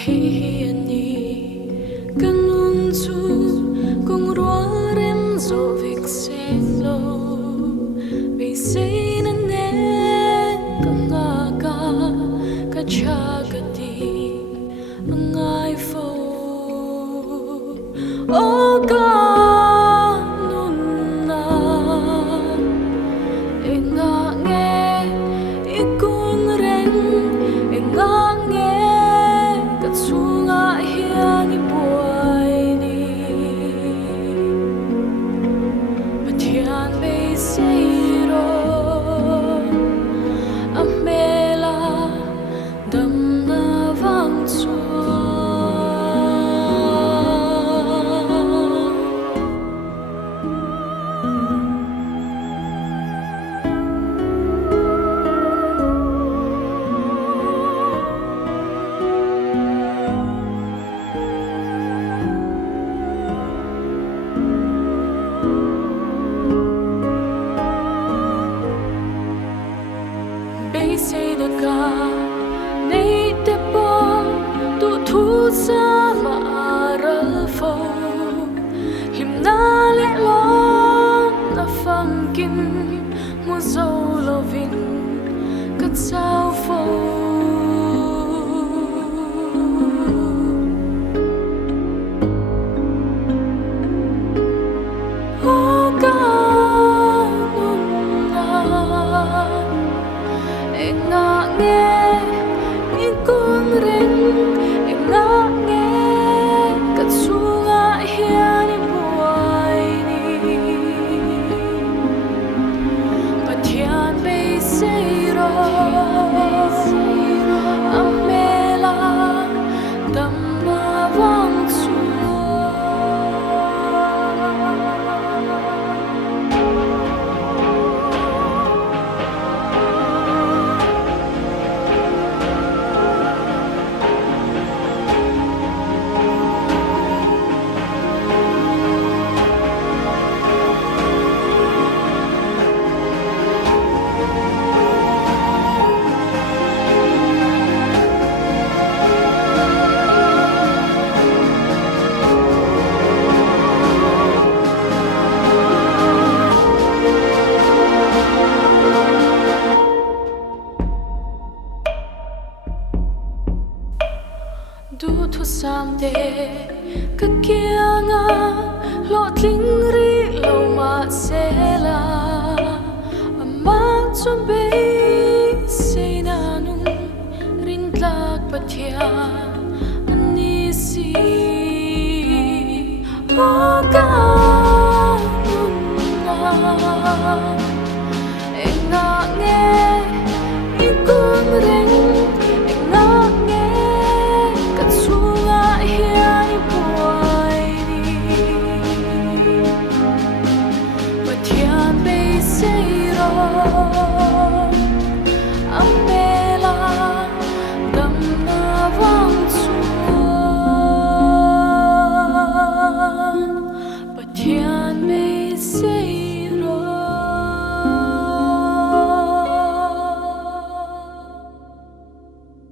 hieni kanun chu kung ruarem zo vik selo be sein ne kanga ka chagati ngai fo o ka nunna enga nge ikun ren enga nge katsunga hiani boy ni pathian be seiro amela dam na vang chu say the car nei te po tu thu sa ma ral fo him na le lo na fam kim mu zo lovin ka chao fo enga nge ikun ren enga nge katsunga hiani buai ni pathian be seiro amela dam na vang chu du thu samde ka kianga lo tling ri lo ma sela ama chombe seina nung rin tlak pathia ani si aga nunna enga nge ikun ren